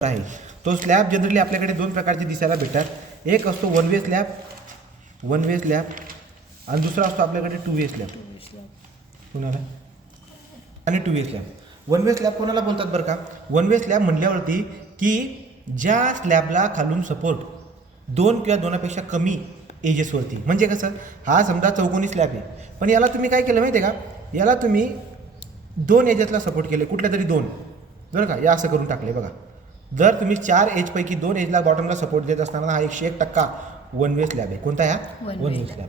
आहे तो slab generally आपल्याकडे दोन प्रकारचे दिसायला भेटतात. एक असतो वन वे स्लॅब आणि दुसरा असतो आपल्याकडे टू वे स्लॅब. कोणाला आणि two way slab. One way slab कोणाला बोलतात बरं का? वन वे स्लॅब म्हटल्यावरती की ज्या स्लॅबला खालून सपोर्ट दोन किंवा दोनापेक्षा कमी एजेसवरती, म्हणजे कसं, हा समजा चौकोनी स्लॅब आहे, पण याला तुम्ही काय केलं माहिती आहे का, याला तुम्ही दोन एजेसला सपोर्ट केले, कुठल्या तरी दोन, बरं का, या असं करून टाकले बघा. जर तुम्ही 4 एजपैकी 2 एजला बॉटमला सपोर्ट देत असताना हा 101% वन वे स्लॅब आहे. कोणता ह्या? One way slab.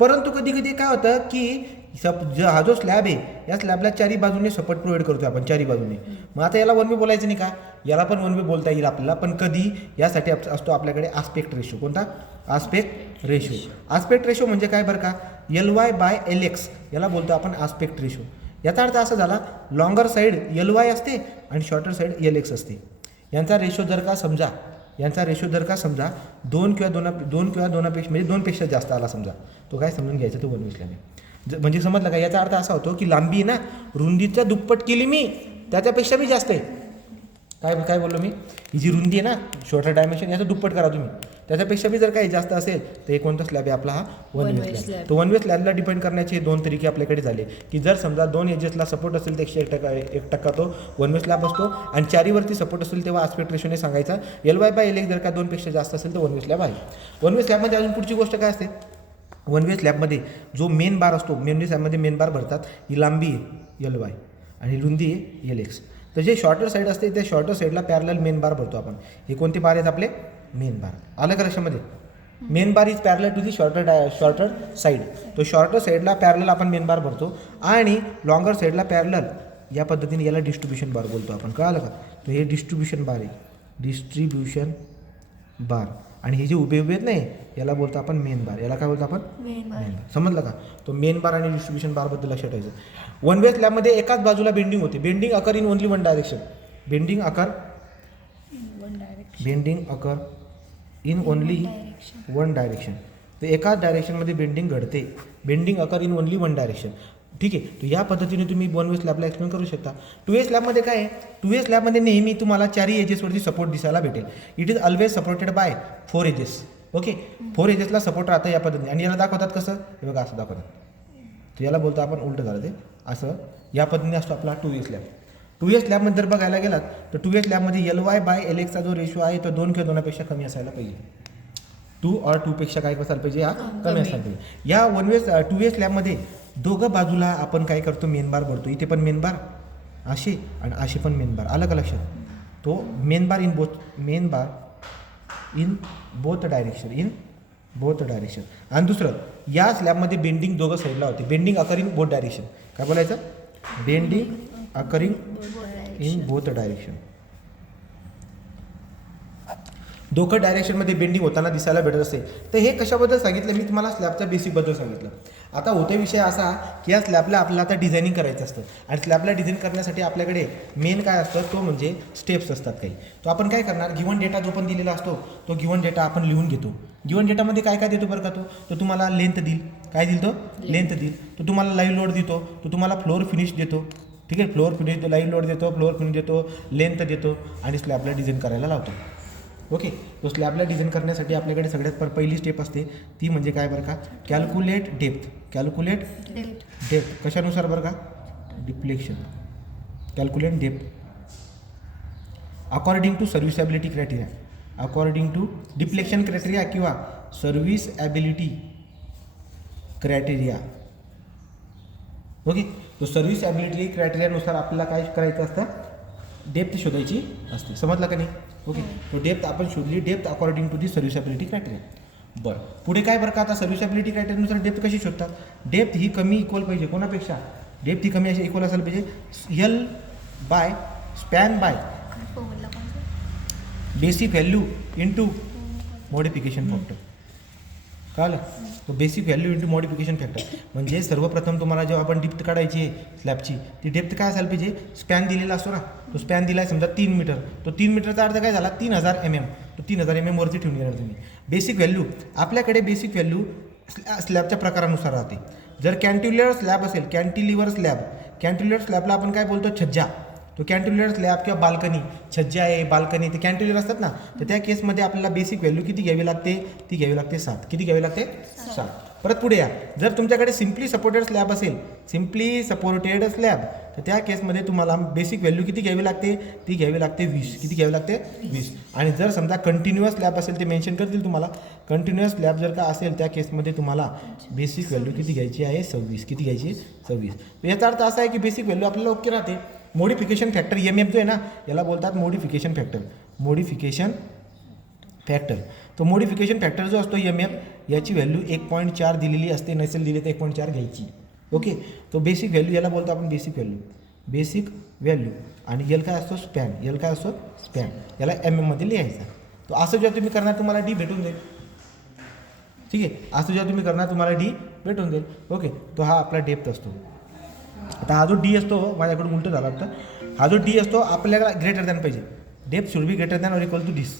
परंतु कधी कधी काय होतं की हा जो स्लॅब आहे या स्लॅबला चारी बाजूने सपोर्ट प्रोव्हाइड करतो आपण, चारी बाजूने. मग आता याला वन वे बोलायचं नाही का? याला पण वन वे बोलता येईल आपल्याला, पण कधी यासाठी असतो आपल्याकडे आस्पेक्ट रेशो. कोणता? Aspect ratio. आस्पेक्ट रेशो म्हणजे काय बरं का? LY/LX याला बोलतो आपण आस्पेक्ट रेशो. याचा अर्थ असा झाला, लॉंगर साईड LY असते आणि शॉर्टर साईड LX असते. यांचा रेशो जर का समजा दोन किंवा दोनापेक्षा म्हणजे दोनपेक्षा जास्त आला समजा, तो काय समजून घ्यायचा, तो वन वे स्लॅब आहे. म्हणजे समजलं का? याचा अर्थ असा होतो की लांबी ना रुंदीचा दुप्पट केली मी, त्याच्यापेक्षा बी जास्त आहे. काय बोललो मी? ही जी रुंदी आहे ना, शॉर्टर डायमेन्शन, याचं दुप्पट करा तुम्ही, त्याच्यापेक्षा बी जर काही जास्त असेल तर हे कोणता स्लॅब आहे आपला? हा वन वे स्लॅब. तो वन वे स्लॅबला डिपेंड करण्याचे दोन तरीके आपल्याकडे झाले की जर समजा दोन एजेसला सपोर्ट असेल तर 101% तो वन वे स्लॅब असतो, आणि चारीवरती सपोर्ट असेल तेव्हा आस्पेक्ट रेशोने सांगायचा. LY/LX जर का दोनपेक्षा जास्त असेल तर वन वे स्लॅब आहे. वन वे स्लॅबमध्ये अजून पुढची गोष्ट काय असते? वन वे स्लॅबमध्ये जो मेन बार असतो, मेन वे स्लॅबमध्ये मेन बार भरतात, ही लांबी आहे LY आणि रुंदी आहे LX. तर जे शॉर्टर साईड असते त्या शॉर्टर साईडला पॅरलल मेन बार भरतो आपण. हे कोणते बार आहेत आपले? Main bar. आलं का लक्षामध्ये? Main bar is parallel to the shorter side. तो शॉर्टर साईडला पॅरलल आपण मेन बार भरतो आणि लॉंगर साईडला पॅरलल, या पद्धतीने याला डिस्ट्रीब्युशन बार बोलतो आपण. कळालं का? तर हे डिस्ट्रीब्युशन बार आहे, डिस्ट्रीब्युशन बार. आणि हे जे उभे आहेत नाही, याला बोलतो आपण मेन बार. याला काय बोलतो आपण? मेन बार. समजलं का? तो मेन बार आणि डिस्ट्रीब्युशन बारबद्दल लक्षात ठेवायचं. वन वे स्लॅबमध्ये एकाच बाजूला बेंडिंग होते. Bending occur in only one direction. Bending occur in only one direction. तर एकाच डायरेक्शनमध्ये बेंडिंग घडते. Bending occur in only one direction. ठीक आहे. तर या पद्धतीने तुम्ही वन वे स्लॅबला एक्सप्लेन करू शकता. टू वे स्लॅबमध्ये काय आहे? टू वे स्लॅबमध्ये नेहमी तुम्हाला चारही एजेसवरती सपोर्ट दिसायला भेटेल. It is always supported by 4 edges. Okay, 4 एजेसला सपोर्ट राहतं या पद्धतीने. आणि याला दाखवतात कसं? हे बघा, असं दाखवतात. तर याला बोलतो आपण उलटं झालं ते असं, या पद्धतीने असतो आपला two way slab. Two way स्लॅबमध्ये जर बघायला गेलात तर टू वे स्लॅबमध्ये LY/LXचा जो रेशो आहे तो 2 किंवा दोनापेक्षा कमी असायला पाहिजे. 2 or 2पेक्षा काय असायला पाहिजे? हा कमी असायला पाहिजे. या टू वे स्लॅबमध्ये दोघं बाजूला आपण काय करतो? मेन बार भरतो. इथे पण मेन बार अशी आणि अशी पण मेन बार. आलं का लक्षात? तो main bar in both direction. आणि दुसरं, या स्लॅबमध्ये बेंडिंग दोघं साईडला होते. Bending occurring both direction. काय बोलायचं? Bending occurring in both direction. दोघं डायरेक्शनमध्ये बेंडिंग होताना दिसायला भेटत असते. तर हे कशाबद्दल सांगितलं? मी तुम्हाला स्लॅबच्या बेसिकबद्दल सांगितलं. आता होते विषय असा की या स्लॅबला आपल्याला आता डिझायनिंग करायचं असतं, आणि स्लॅबला डिझाईन करण्यासाठी आपल्याकडे मेन काय असतं? तो म्हणजे स्टेप्स असतात काही. तो आपण काय करणार? गिवन डेटा जो पण दिलेला असतो तो गिवन डेटा आपण लिहून घेतो. गिवन डेटामध्ये काय काय देतो बरं का? तो तुम्हाला लेंथ देईल. काय देईल? तो लेंथ देईल. तो तुम्हाला लाईव्ह लोड देतो. तो तुम्हाला फ्लोअर फिनिश देतो. ठीक आहे, फ्लोअर फिनिश, लाईव्ह लोड देतो, फ्लोअर फिनिश देतो, लेंथ देतो, आणि स्लॅबला डिझाईन करायला लावतो. ओके, तो स्लॅबला डिझाईन करण्यासाठी आपल्याकडे सगळ्यात पहिली स्टेप असते ती म्हणजे काय बरं का? Calculate depth. कशानुसार बरं का? Deflection. Calculate depth according to serviceability criteria. According to deflection criteria किंवा सर्व्हिसॅबिलिटी क्रायटेरिया. ओके, तो सर्व्हिसॅबिलिटी क्रायटेरियानुसार आपल्याला काय करायचं असतं? डेप्थ शोधायची असते. समजलं का नाही? ओके, तो डेप्थ आपण शोधली. Depth according to the serviceability criteria. बरं, पुढे काय बरं का? आता सर्व्हिसॅबिलिटी क्रायटेरियानुसार डेप्थ कशी शोधतात? डेप्थ ही कमी इक्वल पाहिजे. कोणापेक्षा? डेप्थ ही कमी अशी इक्वल असायला पाहिजे span by basic value into modification factor. कळलं? तो basic value into modification factor. म्हणजे सर्वप्रथम तुम्हाला जेव्हा आपण डेप्थ काढायची आहे स्लॅबची, ती डेप्थ काय असायला पाहिजे? स्पॅन दिलेला असतो ना, तो स्पॅन दिला आहे समजा 3 मीटर. तो 3 मीटरचा अर्थ काय झाला? 3000 mm. तो 3000 mm वरती ठेवून येणार तुम्ही. बेसिक व्हॅल्यू आपल्याकडे बेसिक व्हॅल्यू स्लॅबच्या प्रकारानुसार राहते. जर कॅन्टिलिव्हर स्लॅब असेल, कॅन्टिलिव्हर स्लॅबला आपण काय बोलतो? छज्जा. तो कॅन्टिलिव्हर स्लॅब किंवा बाल्कनी, छज्जा आहे, बाल्कनी, ते कॅन्टिलिव्हर असतात ना, तर त्या केसमध्ये आपल्याला बेसिक व्हॅल्यू किती घ्यावी लागते? ती घ्यावी लागते 7. किती घ्यावी लागते? 7. परत पुढे या, जर तुमच्याकडे सिम्पली सपोर्टेड स्लॅब असेल, सिम्पली सपोर्टेड स्लॅब, तर त्या केसमध्ये तुम्हाला बेसिक व्हॅल्यू किती घ्यावी लागते? ती घ्यावी लागते 20. किती घ्यावी लागते? 20. आणि जर समजा कंटिन्युअस स्लॅब असेल, ते मेन्शन करतील तुम्हाला, कंटिन्युअस स्लॅब जर का असेल, त्या केसमध्ये तुम्हाला बेसिक व्हॅल्यू किती घ्यायची आहे? 26. किती घ्यायची? 26. याचा अर्थ असा आहे की बेसिक व्हॅल्यू आपल्याला ओके राहते. मोडिफिकेशन फॅक्टर EMF जो आहे ना, याला बोलतात मोडिफिकेशन फॅक्टर. मोडिफिकेशन फॅक्टर, तो मोडिफिकेशन फॅक्टर जो असतो EMF, याची व्हॅल्यू 1.4 दिलेली असते, नसेल दिली तर 1.4 घ्यायची. ओके, तो बेसिक व्हॅल्यू याला बोलतो आपण बेसिक व्हॅल्यू. Basic value. आणि यल काय असतो? स्पॅन. यल काय असतो? स्पॅन. याला MM मध्ये लिहायचा. तो असं जेव्हा तुम्ही करणार तुम्हाला D भेटून जाईल. ठीक आहे, असं जेव्हा तुम्ही करणार तुम्हाला D भेटून जाईल. ओके, तो हा आपला डेप्थ असतो. आता हा जो D असतो, माझ्याकडून उलटं झाला होता, हा जो D असतो आपल्याला ग्रेटर दॅन पाहिजे. Depth should be greater than or equal to this.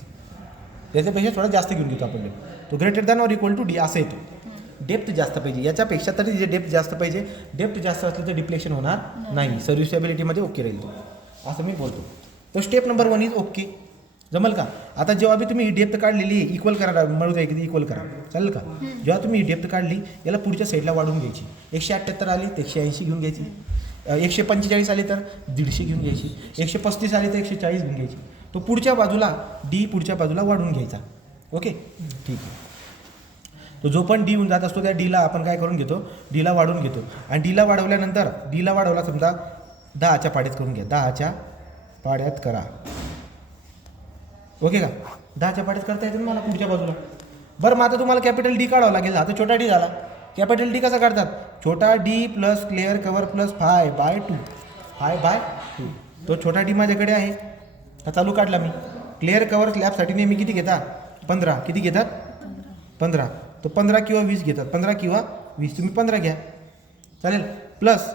याच्यापेक्षा थोडा जास्त घेऊन घेतो आपण डेप्थ. तो greater than or equal to D असा येतो. डेप्थ जास्त पाहिजे, याच्यापेक्षा तरी जे डेप्थ जास्त पाहिजे. डेप्थ जास्त असलं तर डिप्लेशन होणार नाही, सर्व्हिसेबिलिटीमध्ये ओके राहील तो, असं मी बोलतो. तो स्टेप नंबर 1 इज ओके. जमल का? आता जेव्हा बी तुम्ही ही डेप्थ काढलेली आहे, इक्वल करा, म्हणू द्या किती इक्वल करा, चालेल का? जेव्हा तुम्ही ही डेप्थ काढली, याला पुढच्या साईडला वाढून घ्यायची. 178 आली तर 180 घेऊन घ्यायची, 145 आली तर 150 घेऊन घ्यायची, 135 आली तर 140 घेऊन घ्यायची. तो पुढच्या बाजूला D पुढच्या बाजूला वाढून घ्यायचा. ओके, ठीक आहे. तो जो पण D होऊन जात असतो त्या Dला आपण काय करून घेतो? Dला वाढवून घेतो. आणि Dला वाढवल्यानंतर, Dला वाढवला समजा 10च्या पाड्यात करून घ्या, 10च्या पाड्यात करा. ओके का? 10च्या पाड्यात करता येते मला पुढच्या बाजूला. बरं, मग आता तुम्हाला कॅपिटल D काढावं लागेल. आता छोटा D झाला. कॅपिटल D कसा काढतात? छोटा D plus clear cover plus 5/2. 5/2. तो छोटा D माझ्याकडे आहे. हा चालू काढला मी. क्लिअर कवर स्लॅबसाठी नेहमी किती घेतात? 15. किती घेतात? 15. तो 15 किंवा 20 घेतात. 15 किंवा 20, तुम्ही 15 घ्या, चालेल. प्लस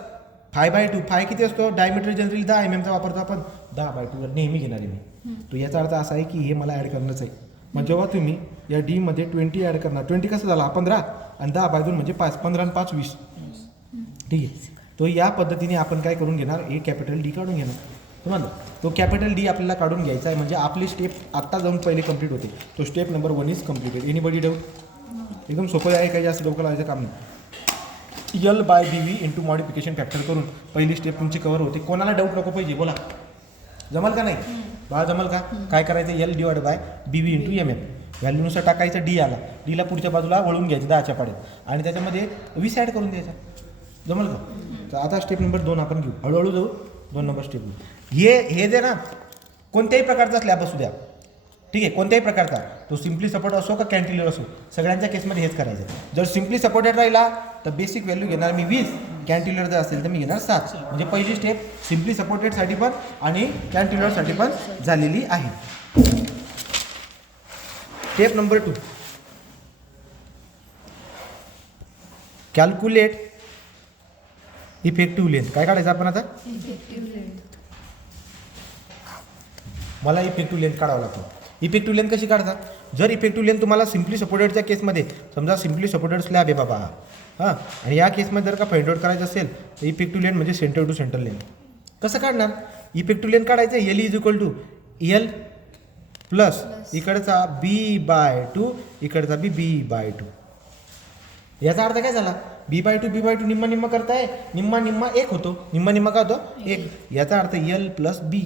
5/2. 5 किती असतो? डायमीटर जनरली 10 mm चा वापरतो आपण. 10/2 नेहमी घेणार आहे मी. तो याचा अर्थ असा आहे की हे मला ॲड करणंच आहे. मग जेव्हा तुम्ही या D मध्ये 20 ॲड करणार, 20 कसं झाला? 15 आणि 10/2 म्हणजे 5. 15 आणि 5 20. ठीक आहे. तो या पद्धतीने आपण काय करून घेणार? हे कॅपिटल D काढून घेणार. समजलं? तो कॅपिटल D आपल्याला काढून घ्यायचा आहे, म्हणजे आपली स्टेप आत्ता जाऊन पहिले कंप्लीट होते. तो step number 1 is completed. Anybody doubt? एकदम सोपं आहे, काही जास्त डोकं लावायचं काम नाही. L/BV इंटू मॉडिफिकेशन फॅक्टर करून पहिली स्टेप तुमची कव्हर होते. कोणाला डाऊट नको पाहिजे? बोला, जमल का नाही? बा जमल का? काय करायचं? L/BV into MM. व्हॅल्यूनुसार टाकायचं. D आला, Dला पुढच्या बाजूला वळून घ्यायचं 10च्या पाड्यात आणि त्याच्यामध्ये 20 ॲड करून द्यायचा. जमल का? तर आता स्टेप नंबर 2 आपण घेऊ, हळूहळू जाऊ. 2 नंबर स्टेप. हे जे ना, कोणत्याही प्रकारचा स्लॅब असू द्या, ठीक आहे, कोणत्याही प्रकारचा, तो सिम्पली सपोर्ट असो का कॅन्टिलिव्हर असो, सगळ्यांच्या केसमध्ये हेच करायचं. जर सिम्पली सपोर्टेड राहिला तर बेसिक व्हॅल्यू घेणार मी 20. कॅन्टिलिव्हर जर असेल तर मी घेणार 7. म्हणजे पहिली स्टेप सिम्पली सपोर्टेडसाठी पण आणि कॅन्टिलिव्हरसाठी पण झालेली आहे. Step number 2, calculate effective length. काय काढायचं आपण आता? मला इफेक्टिव्ह लेंथ काढावं लागतो. इफेक्टिव्ह लेंथ कशी काढतात? जर इफेक्टिव्ह लेंथ तुम्हाला सिम्पली सपोर्टेडच्या केसमध्ये, समजा सिम्पली सपोर्टेड स्लॅब आहे बाबा हां, आणि या केसमध्ये जर का फाइंड आउट करायचं असेल तर इफेक्टिव्ह लेंथ म्हणजे सेंटर टू सेंटर लेंथ. कसं काढणार? इफेक्टिव्ह लेंथ काढायचं L is equal to L plus इकडचा B/2, इकडचा B/2. याचा अर्थ काय झाला? B/2 निम्मा निम्मा करताय, निम्मा निम्मा 1 होतो. निम्मा निम्मा का होतो? 1. याचा अर्थ L plus B.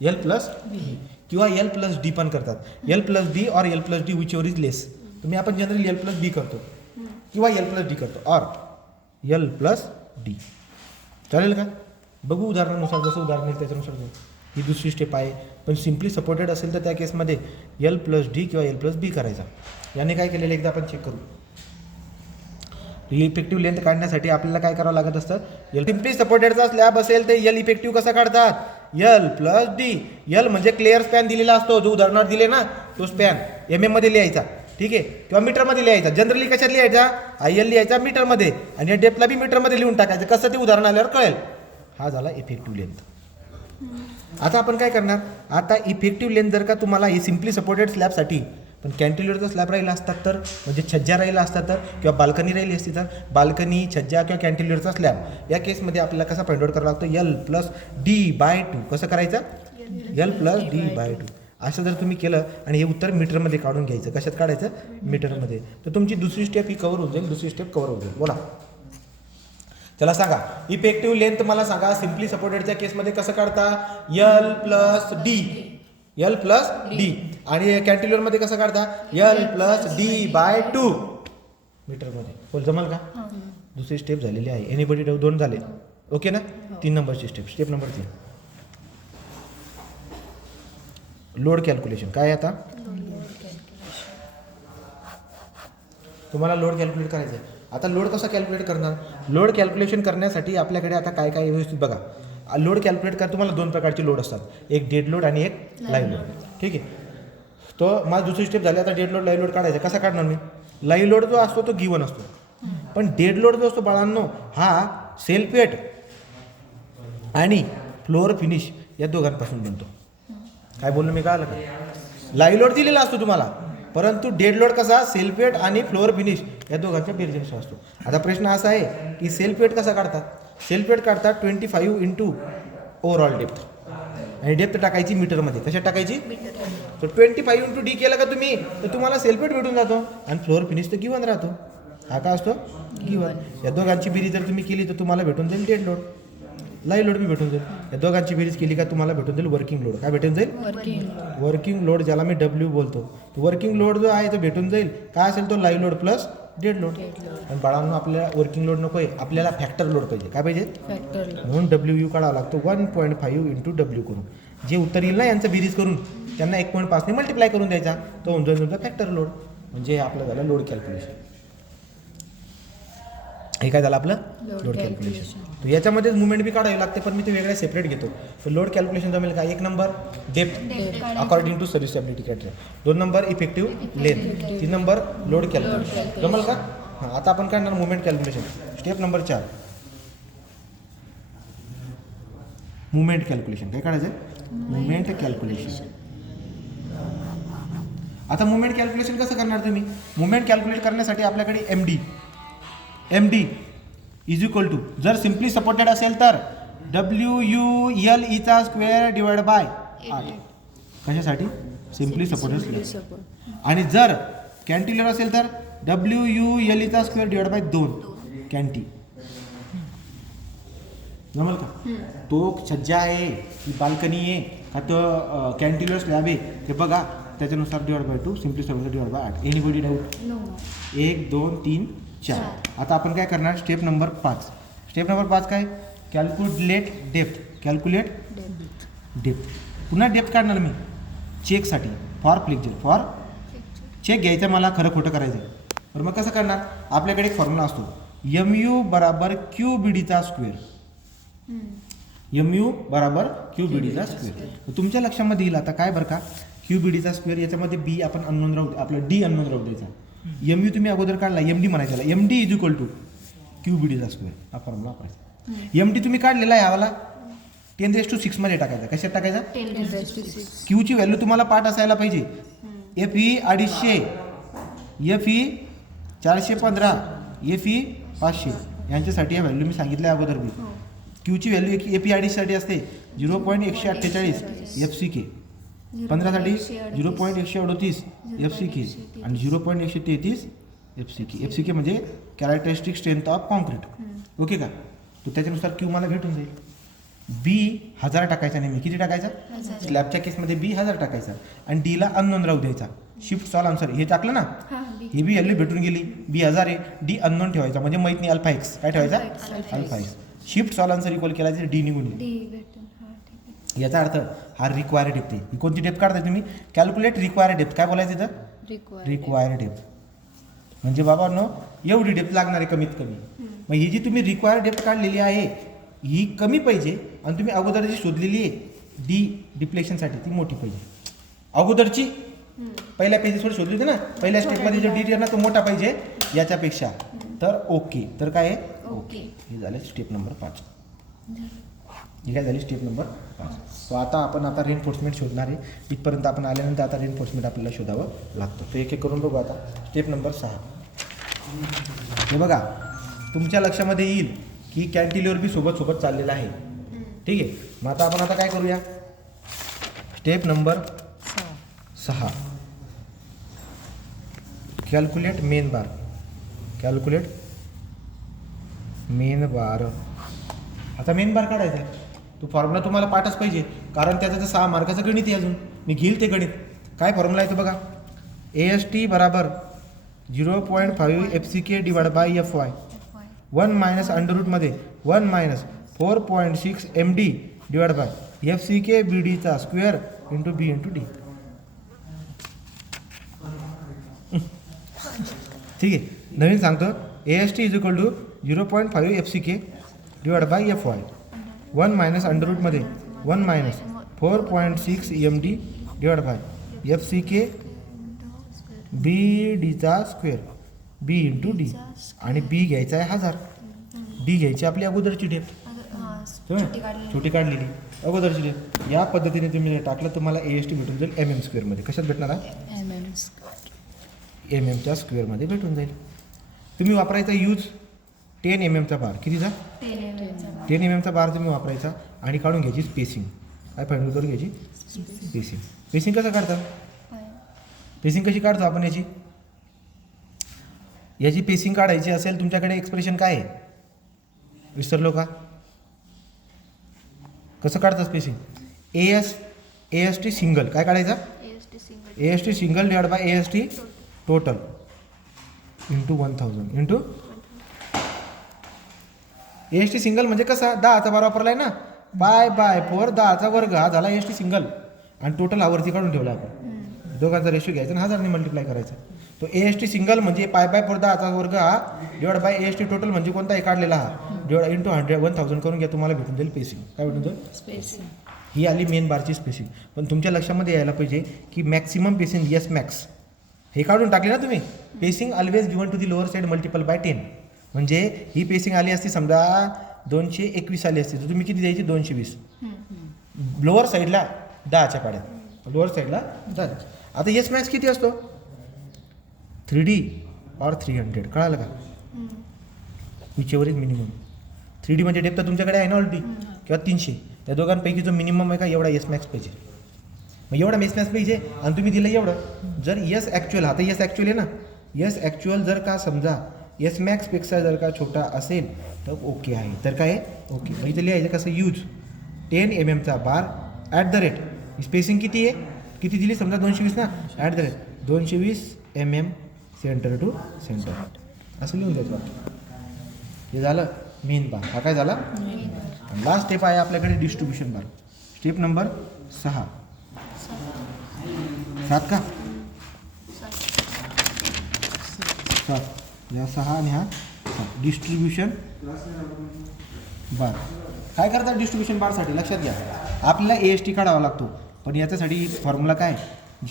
L plus B किंवा L प्लस D पण करतात. L प्लस D और L plus D whichever is less. तुम्ही आपण जनरली L प्लस B करतो किंवा L प्लस D करतो और L प्लस D. चालेल का? बघू उदाहरणानुसार, जसं उदाहरण येईल त्याच्यानुसार जाऊ. ही दुसरी स्टेप आहे. पण सिम्पली सपोर्टेड असेल तर त्या केसमध्ये L प्लस D किंवा L प्लस B करायचा. याने काय केलेलं एकदा आपण चेक करू. इफेक्टिव्ह लेंथ काढण्यासाठी आपल्याला काय करावं लागत असतं? सिम्पली सपोर्टेडचा स्लॅब असेल तर L इफेक्टिव्ह कसा काढतात? L plus D. L म्हणजे क्लिअर स्पॅन दिलेला असतो, जो उदाहरणात दिले ना तो स्पॅन MM मध्ये लिहायचा, ठीक आहे, किंवा मीटरमध्ये लिहायचा. जनरली कशात लिहायचा? IL लिहायचा मीटरमध्ये आणि या डेप्थला बी मीटरमध्ये लिहून टाकायचं. कसं ते उदाहरण आल्यावर कळेल. हा झाला इफेक्टिव्ह लेंथ. आता आपण काय करणार? आता इफेक्टिव्ह लेंथ जर का तुम्हाला ही सिम्पली सपोर्टेड स्लॅबसाठी पण कॅन्टिलिव्हरचा स्लॅब राहिला असतात तर म्हणजे छज्जा राहिला असता तर किंवा बाल्कनी राहिली असती तर बाल्कनी छज्जा किंवा कॅन्टिलिव्हरचा स्लॅब या केसमध्ये आपल्याला कसा फाइंड आउट करावा लागतो L+D/2 कसं करायचं L+D/2 असं जर तुम्ही केलं आणि हे उत्तर मीटरमध्ये काढून घ्यायचं कशात काढायचं मीटरमध्ये तर तुमची दुसरी स्टेप ही कव्हर होऊन जाईल दुसरी स्टेप कव्हर होऊन जाईल बोला चला सांगा इफेक्टिव्ह लेंथ मला सांगा सिम्पली सपोर्टेडच्या केसमध्ये कसं काढता L+D आणि कॅन्टिलिव्हरमध्ये कसं काढता L+D/2 मीटरमध्ये बोल जमल का दुसरी स्टेप झालेली आहे एनीबडी 2 झाले ओके ना 3 नंबरची स्टेप नंबर 3 लोड कॅल्क्युलेशन काय आहे आता तुम्हाला लोड कॅल्क्युलेट करायचं आहे आता लोड कसा कॅल्क्युलेट करणार लोड कॅल्क्युलेशन करण्यासाठी आपल्याकडे आता काय काय व्यवस्थित बघा लोड कॅल्क्युलेट कर तुम्हाला 2 प्रकारचे लोड असतात एक डेड लोड आणि एक लाईव्ह लोड ठीक आहे तो माझी दुसरी स्टेप झाली आता डेड लोड लाईव्ह लोड काढायचा कसा काढणार मी लाईव्ह लोड जो असतो तो गिवन असतो पण डेड लोड जो असतो बाळांनो हा सेल्फ वेट आणि फ्लोअर फिनिश या दोघांपासून बनतो काय बोललो मी काय आलं का लाईव्ह लोड दिलेला असतो तुम्हाला परंतु डेड लोड कसा सेल्फ वेट आणि फ्लोअर फिनिश या दोघांच्या बेरजेनुसार असतो आता प्रश्न असा आहे की सेल्फ वेट कसा काढतात सेल्फ वेट काढतात 25 इंटू ओव्हरऑल डेप्थ आणि डेप्थ टाकायची मीटरमध्ये कशात टाकायची तर 25 इंटू डी केलं का तुम्ही तर तुम्हाला सेल्फ वेट भेटून जातो आणि फ्लोअर फिनिश तर गिवन राहतो हा का असतो गिवन या दोघांची बेरीज जर तुम्ही केली तर तुम्हाला भेटून जाईल डेड लोड लाईव्ह लोड बी भेटून जाईल या दोघांची बेरीज केली का तुम्हाला भेटून जाईल वर्किंग लोड काय भेटून जाईल वर्किंग लोड ज्याला मी W बोलतो वर्किंग लोड जो आहे तो भेटून जाईल काय असेल तो live load plus dead load आणि बाळांनो आपल्याला वर्किंग लोड नको आहे आपल्याला फॅक्टर लोड पाहिजे काय पाहिजे म्हणून WU काढावा लागतो 1.5 इंटू W करून जे उत्तर येईल ना यांचं बेरीज करून त्यांना 1.5 ने मल्टिप्लाय करून द्यायचा तो होऊन जाईल तुमचा फॅक्टर लोड म्हणजे आपलं झालं लोड कॅल्क्युलेशन हे काय झालं आपलं लोड कॅल्क्युलेशन तर याच्यामध्येच मुवमेंट बी काढावी लागते पण मी ते वेगळ्या सेपरेट घेतो तर लोड कॅल्क्युलेशन जमेल का 1 number depth according to serviceability criteria 2 number effective length 3 number load calculation जमेल का हां आता आपण काढणार moment calculation step number 4 moment calculation काय काढायचं मुवमेंट कॅल्क्युलेशन आता मुवमेंट कॅल्क्युलेशन कसं करणार तुम्ही मुवमेंट कॅल्क्युलेट करण्यासाठी आपल्याकडे MD इज इक्वल टू जर सिम्पली सपोर्टेड असेल तर WUL/² 8 कशासाठी सिम्पली सपोर्टेड आणि जर कॅन्टिलिव्हर असेल तर WUL/² 2 कॅन्टी जमल का तो छज्जा आहे की बाल्कनी आहे का तो कॅन्टिलिव्हर स्लॅब आहे ते बघा त्याच्यानुसार /2 सिम्पली सपोर्टेड /8 एनीबडी डाऊट 1 2 3 4 आता आपण काय करणार स्टेप नंबर 5 काय कॅल्क्युलेट डेप्थ पुन्हा डेप्थ काढणार मी चेकसाठी फॉर चेक घ्यायचं मला खरं खोटं करायचं आहे बरं मग कसं करणार आपल्याकडे एक फॉर्म्युला असतो MU = QBD². MU = QBD². तुमच्या लक्षामध्ये येईल आता काय बरं का QBD² याच्यामध्ये B आपण अननोन राहू आपलं D अननोन राहू द्यायचा MU तुम्ही अगोदर काढला MD म्हणायचा MD = QBD² हा फॉर्म्युला वापरायचा MD तुम्ही काढलेला आहे यावाला 10⁶ मध्ये टाकायचा कशात टाकायचा 10⁶ Q ची व्हॅल्यू तुम्हाला पाठ असायला पाहिजे FE 250 FE 415 FE 500 यांच्यासाठी या व्हॅल्यू मी सांगितल्या अगोदर मी Q ची व्हॅल्यू FE 250 साठी असते 0.148 FCK 15 साठी 0.138 FCK आणि 0.133 FCK म्हणजे characteristic strength of concrete okay का तो त्याच्यानुसार Q मला भेटून जाईल B 1000 टाकायचा नेहमी किती टाकायचा स्लॅबच्या केसमध्ये B 1000 टाकायचा आणि D ला अननोन राहू द्यायचा शिफ्ट सॉल्व आन्सर हे टाकलं ना हे बी व्हॅल्यू भेटून गेली B 1000 आहे D अननोन ठेवायचा म्हणजे माहित नाही α/x काय ठेवायचा α/x shift solve answer equal केला तर D निघून येईल याचा अर्थ हा रिक्वायर्ड डेप्थ आहे कोणती डेप्थ काढताय तुम्ही कॅल्क्युलेट रिक्वायर्ड डेप्थ काय बोलायचं इथं रिक्वायर्ड डेप्थ म्हणजे बाबांनो एवढी डेप्थ लागणार आहे कमीत कमी मग ही जी तुम्ही रिक्वायर्ड डेप्थ काढलेली आहे ही कमी पाहिजे आणि तुम्ही अगोदर जी शोधलेली आहे डी डिप्लेक्शनसाठी ती मोठी पाहिजे अगोदरची पहिल्या पेजेसवर शोधली होती ना पहिल्या स्टेपमध्ये जो डी ना तो मोठा पाहिजे याच्यापेक्षा तर ओके तर काय आहे ओके हे झाले स्टेप नंबर 5 ही काय झाली स्टेप नंबर 5. सो आता रेनफोर्समेंट शोधणार आहे. इथपर्यंत आपण आल्यानंतर आता रेनफोर्समेंट आपल्याला शोधावं लागतं. तो एक एक करून बघू. आता स्टेप नंबर 6. हे बघा तुमच्या लक्षामध्ये येईल की कॅन्टिलिव्हर बी सोबत चाललेला आहे. ठीक आहे. मग आपण काय करूया. स्टेप नंबर 6 कॅल्क्युलेट मेन बार. कॅल्क्युलेट मेन बार. आता मेन बार काढायचा आहे. तो फॉर्म्युला तुम्हाला पाठच पाहिजे, कारण त्याचं तर 6 मार्काचं गणित आहे. अजून मी घेईल ते गणित. काय फॉर्म्युला आहे तो बघा. AST बराबर 0.5 FCK divide by FY 1 minus अंडररूटमध्ये 1 minus 4.6 MD divide by FCK BD चा square into B into D. ठीक आहे. नवीन सांगतो. AST is equal to 0.5 FCK divide by FY 1 minus अंडररूटमध्ये 1 minus 4.6 MD divide by FCK BD चा square B into D. आणि B घ्यायचा आहे 1000. D घ्यायची आपली अगोदरची डेप, छोटी काढलेली अगोदरची डेप. या पद्धतीने तुम्ही टाकलं तुम्हाला AST भेटून जाईल MM स्क्वेअरमध्ये. कशात भेटणार आहे. MM च्या स्क्वेअरमध्ये भेटून जाईल. तुम्ही वापरायचा यूज 10 mm चा बार. कितीचा 10 mm चा बार तुम्ही वापरायचा आणि काढून घ्यायची स्पेसिंग. काय फायनल करून घ्यायची स्पेसिंग. स्पेसिंग कसं काढतात. पेसिंग कशी काढतो आपण याची पेसिंग काढायची असेल तुमच्याकडे एक्सप्रेशन काय आहे विसरलो का. कसं काढतात स्पेसिंग. AST सिंगल काय काढायचा. AST single divide by AST total into 1000 into AST single म्हणजे कसा 10चा बार वापरला आहे ना. बाय 4 10चा वर्ग हा झाला AST सिंगल. आणि टोटल आवरती काढून ठेवला आपण. दोघांचा रेशो घ्यायचा आणि 1000ने मल्टिप्लाय करायचा. तो AST सिंगल म्हणजे 4 10चा वर्ग हा डिवाइड बाय AST टोटल म्हणजे कोणता आहे काढलेला हा डिवाइड इंटू 1000 करून घ्या. तुम्हाला भेटून जाईल पेसिंग. काय भेटून जाईल स्पेसिंग. ही आली मेन बारची स्पेसिंग. पण तुमच्या लक्षामध्ये यायला पाहिजे की मॅक्सिमम पेसिंग यस मॅक्स हे काढून टाकले ना तुम्ही. Spacing always given to the lower side multiple by 10. म्हणजे ही पेसिंग आली असती समजा 221 आली असती तर तुम्ही किती द्यायची 220. लोअर साईडला 10च्या पाड्यात. लोअर साईडला 10. आता यस मॅक्स किती असतो 3D और 300. कळालं का. Whichever is minimum. 3D म्हणजे डेप्थ तुमच्याकडे आहे ना ऑलरेडी किंवा 300. त्या दोघांपैकी जो मिनिमम आहे का एवढा यस मॅक्स पाहिजे. मग एवढा यस मॅक्स पाहिजे आणि तुम्ही दिलं एवढं. जर यस ॲक्च्युअल आता यस ॲक्च्युअल आहे ना. यस ॲक्च्युअल जर का समजा यस मॅक्सपेक्षा जर का छोटा असेल तर ओके आहे. तर काय ओके. मग इथे लिहायचं कसं यूज 10 mm चा bar at the rate. Spacing किती आहे किती दिली समजा 220 ना. At the rate 220 mm centre to centre असं लिहून द्यायचं. हे झालं मेन बार. हा काय झाला लास्ट स्टेप आहे आपल्याकडे डिस्ट्रीब्युशन बार. स्टेप नंबर 6 7 का 7 या 6 आणि हा 7 डिस्ट्रीब्युशन बार. काय करतात डिस्ट्रीब्युशन बारसाठी लक्षात घ्या. आपल्याला AST काढावा लागतो. पण याच्यासाठी फॉर्म्युला काय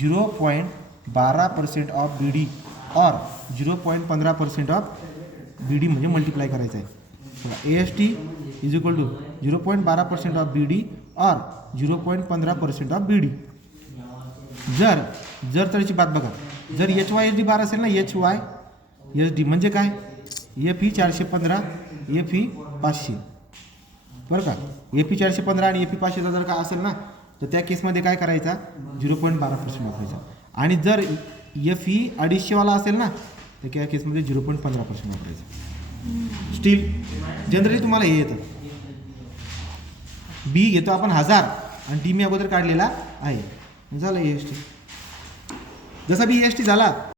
0.12% ऑफ BD और 0.15% ऑफ BD म्हणजे मल्टिप्लाय करायचं आहे. AST is equal to 0.12% of BD और 0.15% ऑफ BD. जर तरीची बात बघा. जर HYSD बार असेल ना HYSD म्हणजे काय FE 415 FE 500 बरं का. FE 415 आणि FE 500 जर का असेल ना तर त्या केसमध्ये काय करायचा 0.12% वापरायचा. आणि जर FE 250 वाला असेल ना तर त्या केसमध्ये 0.15% वापरायचं. स्टील जनरली तुम्हाला हे येतं. B घेतो आपण 1000 आणि D मी अगोदर काढलेला आहे. झालं AST. जसा B AST झाला